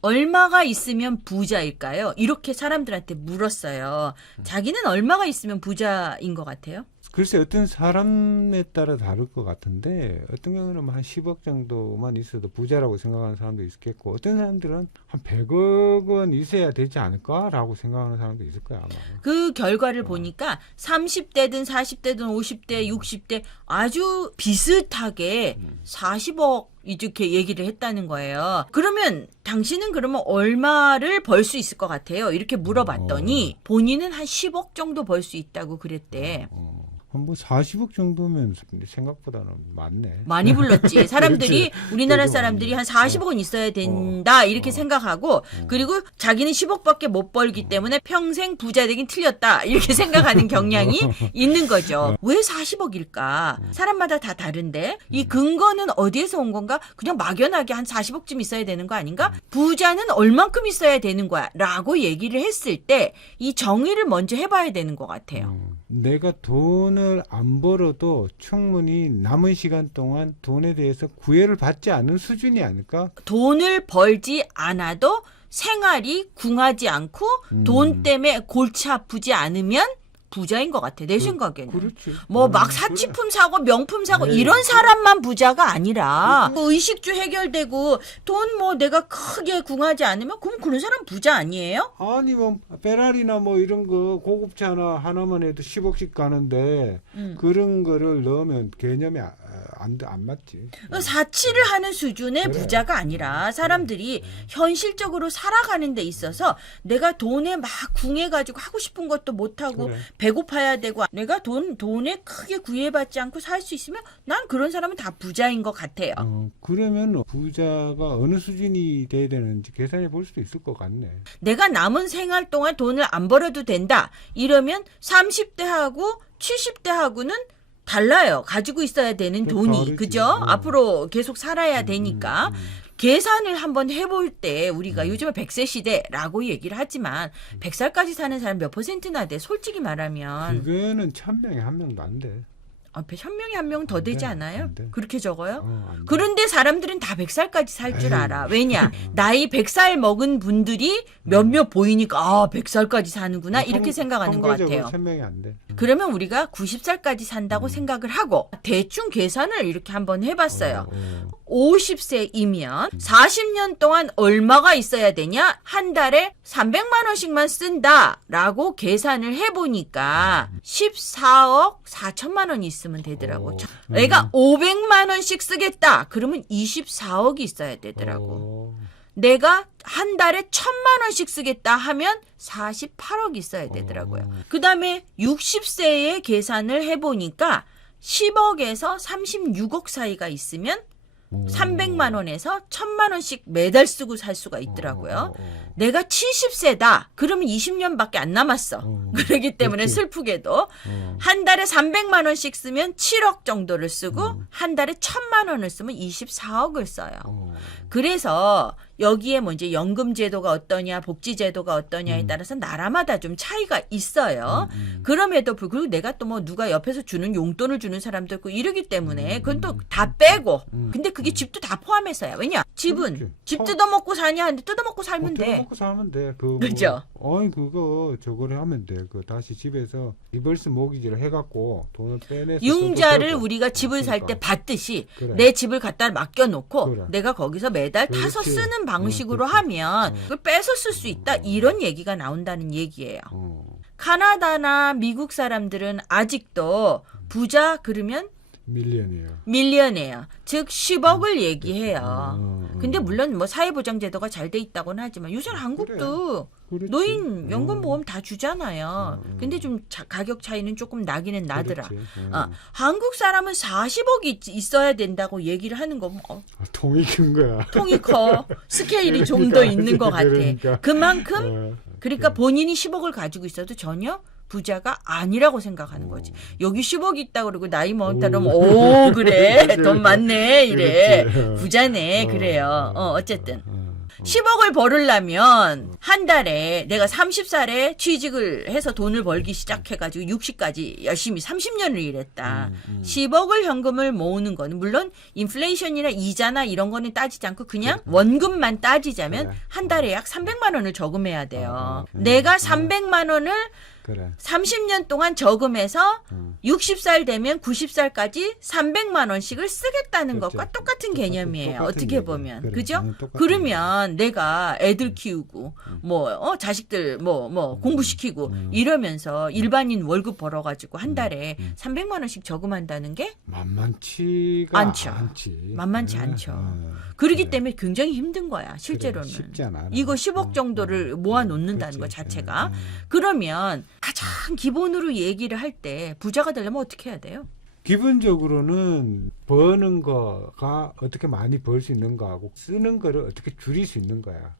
얼마가 있으면 부자일까요? 이렇게 사람들한테 물었어요. 자기는 얼마가 있으면 부자인 것 같아요? 글쎄 어떤 사람에 따라 다를 것 같은데 어떤 경우는 뭐 한 10억 정도만 있어도 부자라고 생각하는 사람도 있겠고 어떤 사람들은 한 100억 원 있어야 되지 않을까라고 생각하는 사람도 있을 거야 아마. 그 결과를 보니까 30대든 40대든 50대, 60대 아주 비슷하게 40억 이렇게 얘기를 했다는 거예요. 그러면 당신은 그러면 얼마를 벌 수 있을 것 같아요? 이렇게 물어봤더니 본인은 한 10억 정도 벌 수 있다고 그랬대. 어, 한뭐 40억 정도면 생각보다는 많네. 많이 불렀지. 사람들이 우리나라 사람들이 한 많네. 40억은 있어야 된다 이렇게 어. 생각하고 그리고 자기는 10억밖에 못 벌기 때문에 평생 부자 되긴 틀렸다 이렇게 생각하는 경향이 있는 거죠. 왜 40억일까? 사람마다 다 다른데 이 근거는 어디에서 온 건가? 그냥 막연하게 한 40억쯤 있어야 되는 거 아닌가? 부자는 얼만큼 있어야 되는 거야라고 얘기를 했을 때 이 정의를 먼저 해봐야 되는 것 같아요. 어, 내가 돈을 안 벌어도 충분히 남은 시간 동안 돈에 대해서 구애를 받지 않은 수준이 아닐까? 돈을 벌지 않아도 생활이 궁하지 않고 음. 돈 때문에 골치 아프지 않으면 부자인 것 같아 내 생각에는. 그렇지. 뭐 음, 막. 사치품 사고 명품 사고 네. 이런 사람만 부자가 아니라 뭐 의식주 해결되고 돈 뭐 내가 크게 궁하지 않으면 그럼 그런 사람 부자 아니에요? 아니 뭐 페라리나 뭐 이런 거 고급차 하나 하나만 해도 10억씩 가는데 음. 그런 거를 넣으면 개념이 아- 안, 안 맞지. 사치를 하는 수준의 그래. 부자가 아니라 사람들이 현실적으로 살아가는 데 있어서 내가 돈에 막 궁해가지고 하고 싶은 것도 못하고 그래. 배고파야 되고 내가 돈 돈에 크게 구애받지 않고 살 수 있으면 난 그런 사람은 다 부자인 것 같아요. 어, 그러면 부자가 어느 수준이 돼야 되는지 계산해 볼 수도 있을 것 같네. 내가 남은 생활 동안 돈을 안 벌어도 된다. 이러면 30대하고 70대하고는 달라요. 가지고 있어야 되는 좀 돈이. 그죠? 어. 앞으로 계속 살아야 되니까. 음, 음. 계산을 한번 해볼 때 우리가 요즘에 100세 시대라고 얘기를 하지만 100살까지 사는 사람 몇 퍼센트나 돼? 솔직히 말하면 그거는 천 명에 한 명도 안 돼. 아, 한 명이 한 명더안 되지 돼, 않아요? 그렇게 적어요? 어. 그런데 사람들은 다 100살까지 살 줄. 알아. 왜냐? 나이 100살 먹은 분들이 몇몇 보이니까 아, 100살까지 사는구나. 이렇게 선- 생각하는 것 같아요. 천 명이 안 돼. 그러면 우리가 90살까지 산다고 음. 생각을 하고 대충 계산을 이렇게 한번 해 봤어요. 어, 어. 50세이면 40년 동안 얼마가 있어야 되냐? 한 달에 300만 원씩만 쓴다라고 계산을 해 보니까 14억 4천만 원이 있 으면 되더라고. 어. 저- 내가 500만 원씩 쓰겠다. 그러면 24억이 있어야 되더라고. 어. 내가 한 달에 1000만 원씩 쓰겠다 하면 48억 있어야 되더라고요. 어. 그 다음에 60세에 계산을 해보니까 10억에서 36억 사이가 있으면 어. 300만 원에서 1000만 원씩 매달 쓰고 살 수가 있더라고요. 어, 어, 내가 70세다. 그러면 20년밖에 안 남았어. 어. 그러기 때문에 그렇지. 슬프게도 어. 한 달에 300만 원씩 쓰면 7억 정도를 쓰고 음. 한 달에 1000만 원을 쓰면 24억을 써요. 어. 그래서 여기에 뭐 이제 연금 제도가 어떠냐, 복지 제도가 어떠냐에 음. 따라서 나라마다 좀 차이가 있어요. 음, 그럼에도 불구하고 내가 또 뭐 누가 옆에서 주는 용돈을 주는 사람도 있고 이러기 때문에 그건 또 음. 다 빼고. 음. 근데 그게 집도 다 포함해서야. 왜냐? 집은 그렇지. 집 어. 뜯어먹고 사냐 하는데 뜯어먹고 살면 호텔 돼. 먹고 사면 돼. 그 뭐, 그죠? 어이 그거 저거를 하면 돼. 그 다시 집에서 리버스 모기지를 해갖고 돈을 빼내서 융자를. 우리가 집을 살때 그러니까. 받듯이 그래. 내 집을 갖다 맡겨놓고 그래. 내가 거기서 매달 타서 그렇지. 쓰는 방식으로 어, 그렇지. 하면 어. 그걸 뺏어 쓸수 있다 이런 얘기가 나온다는 얘기예요. 어. 카나다나 미국 사람들은 아직도 부자 그러면 밀리언이에요. 밀리언이에요. 즉 10억을 얘기해요. 어, 어. 근데 물론 뭐 사회보장제도가 잘 돼 있다고는 하지만 요새 한국도 그렇지. 노인 어. 연금보험 다 주잖아요. 음, 음. 근데 좀 자- 가격 차이는 조금 나기는 나더라. 그렇지. 어. 어, 한국 사람은 40억이 있어야 된다고 얘기를 하는 거 어, 아, 통이 큰 거야. 통이 커 스케일이 좀더 있는 것 같아. 그러니까. 그만큼 어. 그러니까 본인이 10억을 가지고 있어도 전혀 부자가 아니라고 생각하는 거지. 여기 10억 있다 그러고 나이 먹었다 그러면 오 그래 돈 많네 이래 그렇지. 부자네 어, 그래요. 어 어, 어쨌든 어. 10억을 벌으려면 한 달에 내가 30살에 취직을 해서 돈을 벌기 시작해가지고 60까지 열심히 30년을 일했다. 10억을 현금을 모으는 거는 물론 인플레이션이나 이자나 이런 거는 따지지 않고 그냥 원금만 따지자면. 한 달에 약 300만 원을 저금해야 돼요. 어, 어, 음, 내가 음. 300만 원을 그래. 30년 동안 저금해서 음. 60살 되면 90살까지 300만 원씩을 쓰겠다는 그렇죠. 것과 똑같은 개념이에요. 똑같은 어떻게. 보면. 그래. 그죠? 그러면 내가 애들 키우고 뭐 어, 자식들 뭐뭐 공부시키고 음. 이러면서 일반인 월급 벌어 가지고 한 달에 음. 300만 원씩 저금한다는 게 만만치가 않죠. 않지. 만만치 네. 않죠. 어. 그러기 그래. 때문에 굉장히 힘든 거야. 실제로는. 그래. 이거 10억 어, 정도를 어, 모아 어, 놓는다는. 것 자체가 음, 음. 그러면 가장 기본으로 얘기를 할 때 부자가 되려면 어떻게 해야 돼요? 기본적으로는 버는 거가 어떻게 많이 벌 수 있는 거하고 쓰는 거를 어떻게 줄일 수 있는 거야.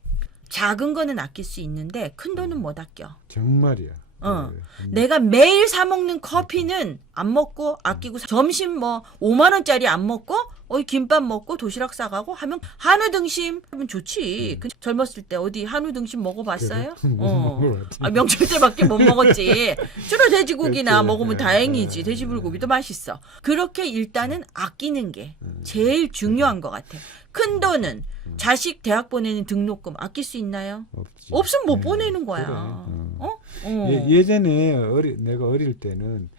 작은 거는 아낄 수 있는데 큰 돈은 못 아껴. 정말이야. 어. 네. 음. 내가 매일 사 먹는 커피는 안 먹고 아끼고 점심 뭐 5만 원짜리 안 먹고 어이 김밥 먹고 도시락 싸가고 하면 한우 등심 하면 좋지. 그 젊었을 때 어디 한우 등심 먹어봤어요? 못 어. 아, 명절 때밖에 못 먹었지. 주로 돼지고기나 그치. 먹으면 네, 다행이지. 네, 돼지 불고기도 맛있어. 그렇게 일단은 아끼는 게 음. 제일 중요한 것 같아. 큰 돈은 자식 대학 보내는 등록금 아낄 수 있나요? 없지. 없으면 못 네. 보내는 거야. 그래. 어. 어? 어. 예, 예전에 어리, 내가 어릴 때는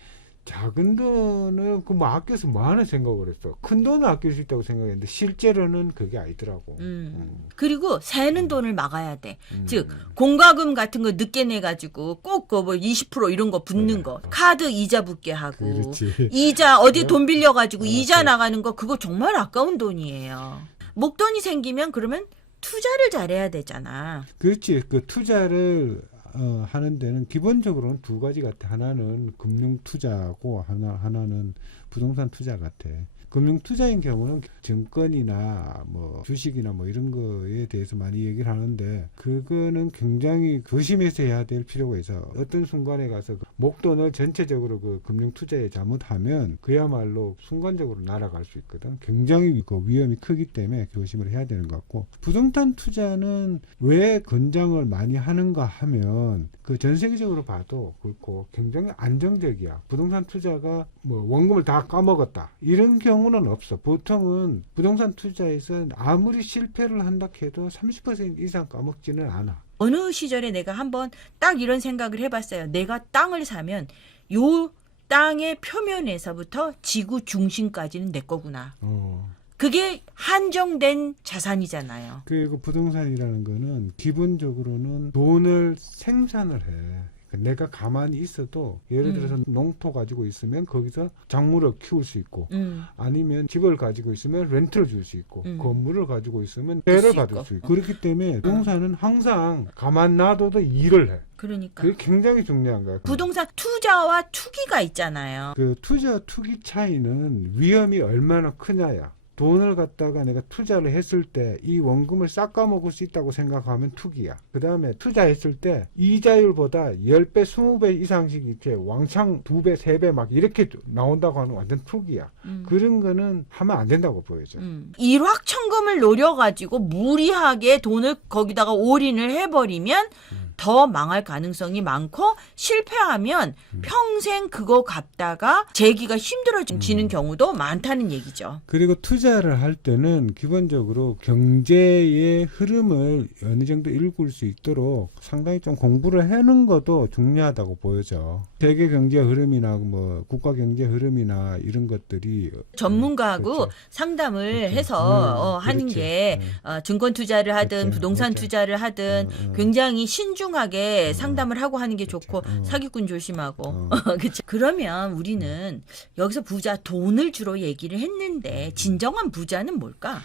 작은 돈은 그뭐 아껴서 뭐 하나 생각을 했어. 큰 돈은 아낄 수 있다고 생각했는데 실제로는 그게 아니더라고. 음. 그리고 새는 돈을 막아야 돼. 음. 즉 공과금 같은 거 늦게 내 가지고 꼭 그 뭐 20% 이런 거 붙는 네. 거. 카드 이자 붙게 하고. 그렇지. 이자 어디 네. 돈 빌려 가지고 어, 이자. 나가는 거 그거 정말 아까운 돈이에요. 목돈이 생기면 그러면 투자를 잘해야 되잖아. 그렇지. 그 투자를 어, 하는 데는 기본적으로는 두 가지 같아. 하나는 금융 투자고 하나 하나는 부동산 투자 같아. 금융 투자인 경우는 증권이나 뭐 주식이나 뭐 이런 거에 대해서 많이 얘기를 하는데 그거는 굉장히 조심해서 해야 될 필요가 있어. 어떤 순간에 가서 그 목돈을 전체적으로 그 금융 투자에 잘못하면 그야말로 순간적으로 날아갈 수 있거든. 굉장히 그 위험이 크기 때문에 조심을 해야 되는 것 같고 부동산 투자는 왜 권장을 많이 하는가 하면 그 전 세계적으로 봐도 그렇고 굉장히 안정적이야. 부동산 투자가 뭐 원금을 다 까먹었다. 이런 경우는 없어. 보통은 부동산 투자에서 아무리 실패를 한다 해도 30% 이상 까먹지는 않아. 어느 시절에 내가 한번 딱 이런 생각을 해봤어요. 내가 땅을 사면 요 땅의 표면에서부터 지구 중심까지는 내 거구나. 어. 그게 한정된 자산이잖아요. 그리고 부동산이라는 거는 기본적으로는 돈을 생산을 해. 내가 가만히 있어도 예를 들어서 농토 가지고 있으면 거기서 작물을 키울 수 있고 음. 아니면 집을 가지고 있으면 렌트를 줄 수 있고 음. 건물을 가지고 있으면 수 받을 있고. 수 있고 그렇기 때문에 부동산은 항상 가만 놔둬도 일을 해. 그러니까 그게 굉장히 중요한 거야. 부동산 투자와 투기가 있잖아요. 그 투자 투기 차이는 위험이 얼마나 크냐야. 돈을 갖다가 내가 투자를 했을 때 이 원금을 싹까먹을 수 있다고 생각하면 투기야. 그 다음에 투자했을 때 이자율보다 10배, 20배 이상씩 이렇게 왕창 2배, 3배 막 이렇게 나온다고 하는 완전 투기야. 음. 그런 거는 하면 안 된다고 보여져. 음. 일확천금을 노려가지고 무리하게 돈을 거기다가 올인을 해버리면 음. 더 망할 가능성이 많고 실패하면 음. 평생 그거 갚다가 재기가 힘들어지는 음. 경우도 많다는 얘기죠. 그리고 투자를 할 때는 기본적으로 경제의 흐름을 어느 정도 읽을 수 있도록 상당히 좀 공부를 해놓은 것도 중요하다고 보여져. 세계 경제 흐름이나 뭐 국가 경제 흐름이나 이런 것들이 전문가하고 그렇죠. 상담을 그렇죠. 해서 음, 어, 하는 그렇지. 게 음. 어, 증권 투자를 하든 그렇죠. 부동산 그렇죠. 투자를 하든 어, 어. 굉장히 신중 하게 음. 상담을 하고 하는 게. 좋고 어. 사기꾼 조심하고 어. 그쵸? 그러면 우리는 여기서 부자 돈을 주로 얘기를 음. 했는데 진정한 부자는 뭘까?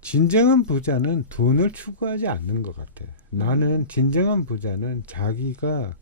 진정한 부자는 돈을 추구하지 않는 것 같아. 나는 진정한 부자는 자기가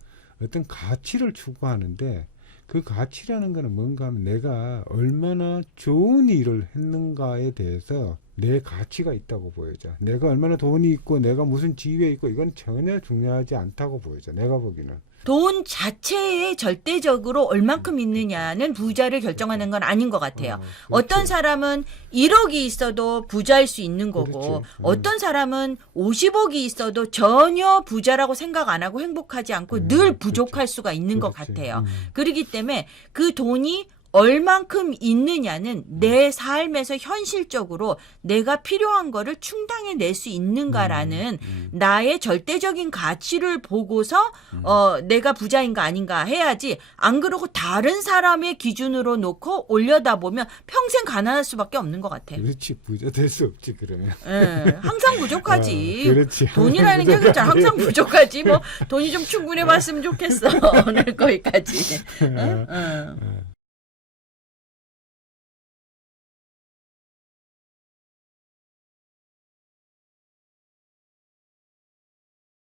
어떤 가치를 추구하는데 그 가치라는 거는 뭔가 하면 내가 얼마나 좋은 일을 했는가에 대해서 내 가치가 있다고 보여져. 내가 얼마나 돈이 있고 내가 무슨 지위에 있고 이건 전혀 중요하지 않다고 보여져. 내가 보기는. 돈 자체에 절대적으로 얼만큼 있느냐는 부자를 결정하는 건 아닌 것 같아요. 어, 그렇지. 어떤 사람은 1억이 있어도 부자일 수 있는 거고 그렇지. 음. 어떤 사람은 50억이 있어도 전혀 부자라고 생각 안 하고 행복하지 않고 음, 늘 그렇지. 부족할 수가 있는 것 그렇지. 같아요. 음. 그렇기 때문에 그 돈이 얼만큼 있느냐는 내 삶에서 현실적으로 내가 필요한 거를 충당해 낼 수 있는가라는 음. 나의 절대적인 가치를 보고서 어 내가 부자인가 아닌가 해야지 안 그러고 다른 사람의 기준으로 놓고 올려다 보면 평생 가난할 수밖에 없는 것 같아. 그렇지 부자 될 수 없지 그러면. 예, 항상 부족하지. 어, 그렇지. 돈이라는 게 그렇잖아. 항상 부족하지. 뭐 돈이 좀 충분해 봤으면 좋겠어. 오늘 거기까지. 응? 응.